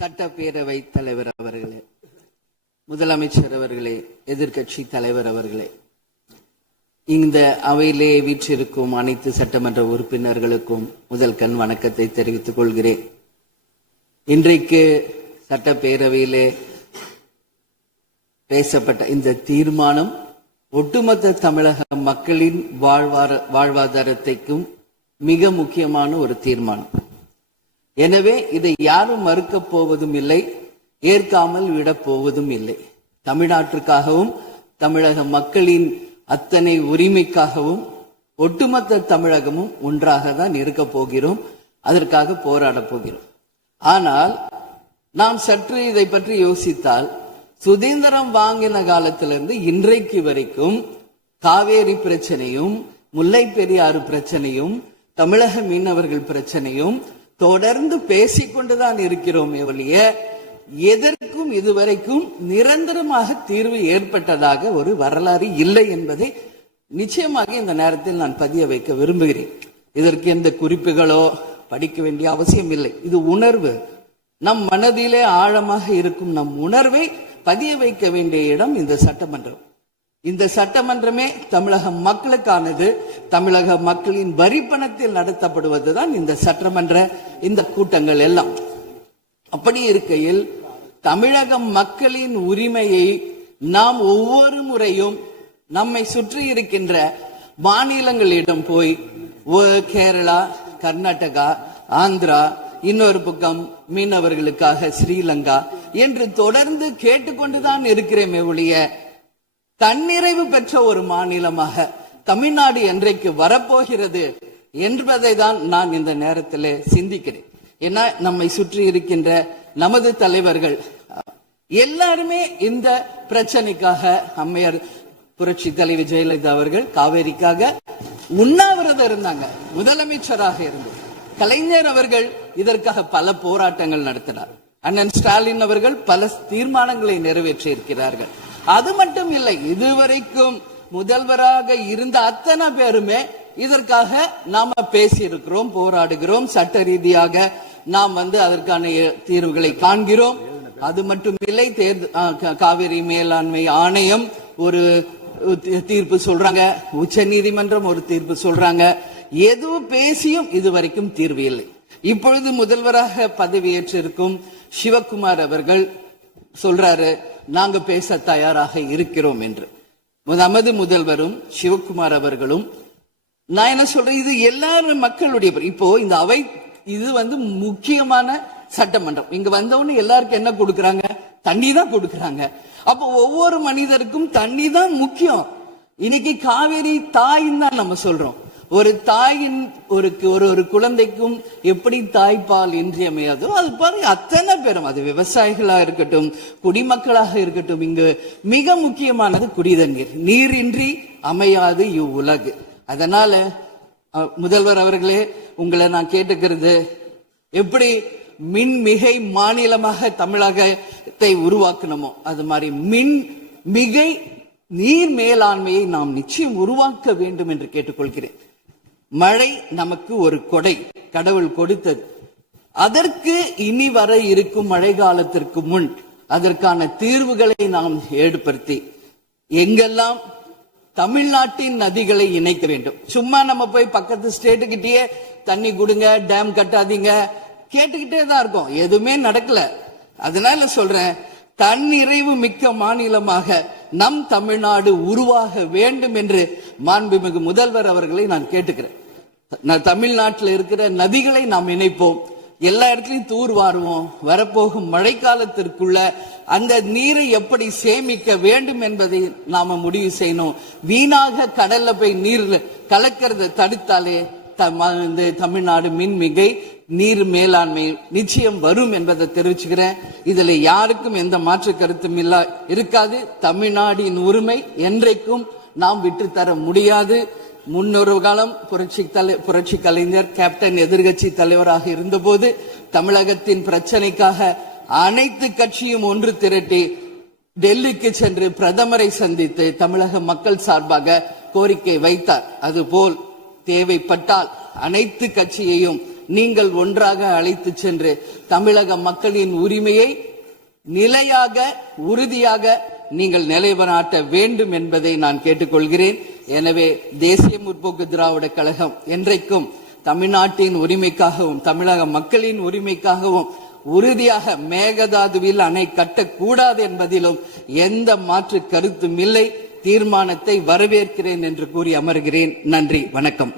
சட்டப்பேரவை தலைவர் அவர்களே, முதலமைச்சர் அவர்களே, எதிர்கட்சி தலைவர் அவர்களே, இந்த அவையிலே வீற்றிருக்கும் அனைத்து சட்டமன்ற உறுப்பினர்களுக்கும் முதல் கண் வணக்கத்தை தெரிவித்துக் கொள்கிறேன். இன்றைக்கு சட்டப்பேரவையிலே பேசப்பட்ட இந்த தீர்மானம் ஒட்டுமொத்த தமிழக மக்களின் வாழ்வாதாரத்தைக்கும் மிக முக்கியமான ஒரு தீர்மானம். எனவே இதை யாரும் மறுக்கப் போவதும் இல்லை, ஏற்காமல் விடப் போவதும் இல்லை. தமிழ்நாட்டிற்காகவும் தமிழக மக்களின் அத்தனை உரிமைக்காகவும் ஒட்டுமொத்த தமிழகமும் ஒன்றாக தான் இருக்க போகிறோம், அதற்காக போராடப் போகிறோம். ஆனால் நாம் சற்று இதை பற்றி யோசித்தால், சுதந்திரம் வாங்கின காலத்திலிருந்து இன்றைக்கு வரைக்கும் காவேரி பிரச்சனையும் முல்லை பெரியாறு பிரச்சனையும் தமிழக மீனவர்கள் பிரச்சனையும் தொடர்ந்து பேசிக்கொண்டுதான் இருக்கிறோம். ஒழிய எதற்கும் இதுவரைக்கும் நிரந்தரமாக தீர்வு ஏற்பட்டதாக ஒரு வரலாறு இல்லை என்பதை நிச்சயமாக இந்த நேரத்தில் நான் பதிய வைக்க விரும்புகிறேன். இதற்கு எந்த குறிப்புகளோ படிக்க வேண்டிய அவசியம் இல்லை. இது உணர்வு, நம் மனதிலே ஆழமாக இருக்கும் நம் உணர்வை பதிய வைக்க வேண்டிய இடம் இந்த சட்டமன்றம். இந்த சட்டமன்றமே தமிழக மக்களுக்கானது. தமிழக மக்களின் வரி பணத்தில் நடத்தப்படுவதுதான் இந்த சட்டமன்ற இந்த கூட்டங்கள் எல்லாம். அப்படி இருக்கையில் தமிழக மக்களின் உரிமையை நாம் ஒவ்வொரு முறையும் நம்மை சுற்றி இருக்கின்ற மாநிலங்களிடம் போய் கேரளா, கர்நாடகா, ஆந்திரா, இன்னொரு பக்கம் மீனவர்களுக்காக ஸ்ரீலங்கா என்று தொடர்ந்து கேட்டுக்கொண்டுதான் இருக்கிறேமே ஒழிய தன்னிறைவு பெற்ற ஒரு மாநிலமாக தமிழ்நாடு என்றைக்கு வரப்போகிறது என்பதை தான் நான் இந்த நேரத்தில் சிந்திக்கிறேன். ஏன்னா நம்மை சுற்றி இருக்கின்ற நமது தலைவர்கள் எல்லாருமே இந்த பிரச்சனைக்காக, அம்மையார் புரட்சி தலைவி ஜெயலலிதா அவர்கள் காவேரிக்காக உண்ணாவிரதம் இருந்தாங்க, முதலமைச்சராக இருந்து. கலைஞர் அவர்கள் இதற்காக பல போராட்டங்கள் நடத்தினார். அண்ணன் ஸ்டாலின் அவர்கள் பல தீர்மானங்களை நிறைவேற்றி இருக்கிறார்கள். அது மட்டும் இல்லை, இதுவரைக்கும் முதல்வராக இருந்த அத்தனை பேருமே இதற்காக நாம பேசி இருக்கிறோம், போராடுகிறோம், சட்ட ரீதியாக நாம் அதற்கான தீர்வுகளை காண்கிறோம். அது மட்டும் இல்லை, காவிரி மேலாண்மை ஆணையம் ஒரு தீர்ப்பு சொல்றாங்க, உச்ச நீதிமன்றம் ஒரு தீர்ப்பு சொல்றாங்க. எதுவும் பேசியும் இதுவரைக்கும் தீர்வு இல்லை. இப்பொழுது முதல்வராக பதவியேற்றிருக்கும் சிவகுமார் அவர்கள் சொல்றாரு, நாங்க பேச தயாராக இருக்கிறோம் என்று. நமது முதல்வரும் சிவகுமார் அவர்களும், நான் என்ன சொல்றேன், இது எல்லாரும் மக்களுடைய, இப்போ இந்த அவை இது முக்கியமான சட்டமன்றம். இங்க வந்தவொன்னு எல்லாருக்கும் என்ன கொடுக்கறாங்க? தண்ணி தான் கொடுக்கறாங்க. அப்போ ஒவ்வொரு மனிதருக்கும் தண்ணி தான் முக்கியம். இன்னைக்கு காவேரி தாயின்னு தான் நம்ம சொல்றோம். ஒரு தாயின் ஒரு குழந்தைக்கும் எப்படி தாய்ப்பால் இன்றியமையாதோ அது பாருங்க, அத்தனை பேரும், அது விவசாயிகளா இருக்கட்டும், குடிமக்களாக இருக்கட்டும், இங்கு மிக முக்கியமானது குடிதண்ணீர். நீரின்றி அமையாது இவ்வுலகு. அதனால முதல்வர் அவர்களே, உங்களை நான் கேட்டுக்கிறது, எப்படி மின் மிகை மாநிலமாக தமிழகத்தை உருவாக்கணுமோ அது மாதிரி மின் மிகை நீர் மேலாண்மையை நாம் நிச்சயம் உருவாக்க வேண்டும் என்று கேட்டுக்கொள்கிறேன். மழை நமக்கு ஒரு கொடை, கடவுள் கொடுத்தது. அதற்கு இனி வர இருக்கும் மழை காலத்திற்கு முன் அதற்கான தீர்வுகளை நாம் ஏற்படுத்தி எங்கெல்லாம் தமிழ்நாட்டின் நதிகளை இணைக்க வேண்டும். சும்மா நம்ம போய் பக்கத்து ஸ்டேட்டுக்கிட்டே தண்ணி கொடுங்க, டேம் கட்டாதீங்க கேட்டுக்கிட்டே தான் இருக்கோம், எதுவுமே நடக்கல. அதனால சொல்றேன், தன்னிறைவு மிக்க மாநிலமாக நம் தமிழ்நாடு உருவாக வேண்டும் என்று மாண்புமிகு முதல்வர் அவர்களை நான் கேட்டுக்கிறேன். தமிழ்நாட்டில் இருக்கிற நதிகளை நாம் இணைப்போம், எல்லா இடத்துலயும் தூர் வாருவோம். வரப்போகும் மழைக்காலத்திற்குள்ள அந்த நீரை எப்படி சேமிக்க வேண்டும் என்பதை நாம முடிவு செய்யணும். வீணாக கடல்ல போய் நீர் கலக்கிறத தடுத்தாலே தமிழ்நாடு மின்மிகை நீர் மேலாண்மை நிச்சயம் வரும் என்பதை தெரிவிச்சுக்கிறேன். இதுல யாருக்கும் எந்த மாற்று கருத்தும் இருக்காது. தமிழ்நாடின் உரிமை என்றைக்கும் நாம் விட்டு தர முடியாது. முன்னொரு காலம் புரட்சி கலைஞர் கேப்டன் எதிர்கட்சி தலைவராக இருந்தபோது தமிழகத்தின் பிரச்சனைக்காக அனைத்து கட்சியும் ஒன்று திரட்டி டெல்லிக்கு சென்று பிரதமரை சந்தித்து தமிழக மக்கள் சார்பாக கோரிக்கை வைத்தார். அதுபோல் தேவைப்பட்டால் அனைத்து கட்சியையும் நீங்கள் ஒன்றாக அழைத்து சென்று தமிழக மக்களின் உரிமையை நிலையாக உறுதியாக நீங்கள் நிலைநாட்ட வேண்டும் என்பதை நான் கேட்டுக்கொள்கிறேன். எனவே தேசிய முற்போக்கு திராவிட கழகம் என்றைக்கும் தமிழ்நாட்டின் உரிமைக்காகவும் தமிழக மக்களின் உரிமைக்காகவும் உறுதியாக மேகதாதுவில் அணை கட்டக்கூடாது என்பதிலும் எந்த மாற்று கருத்தும் இல்லை. தீர்மானத்தை வரவேற்கிறேன் என்று கூறி அமர்கிறேன். நன்றி, வணக்கம்.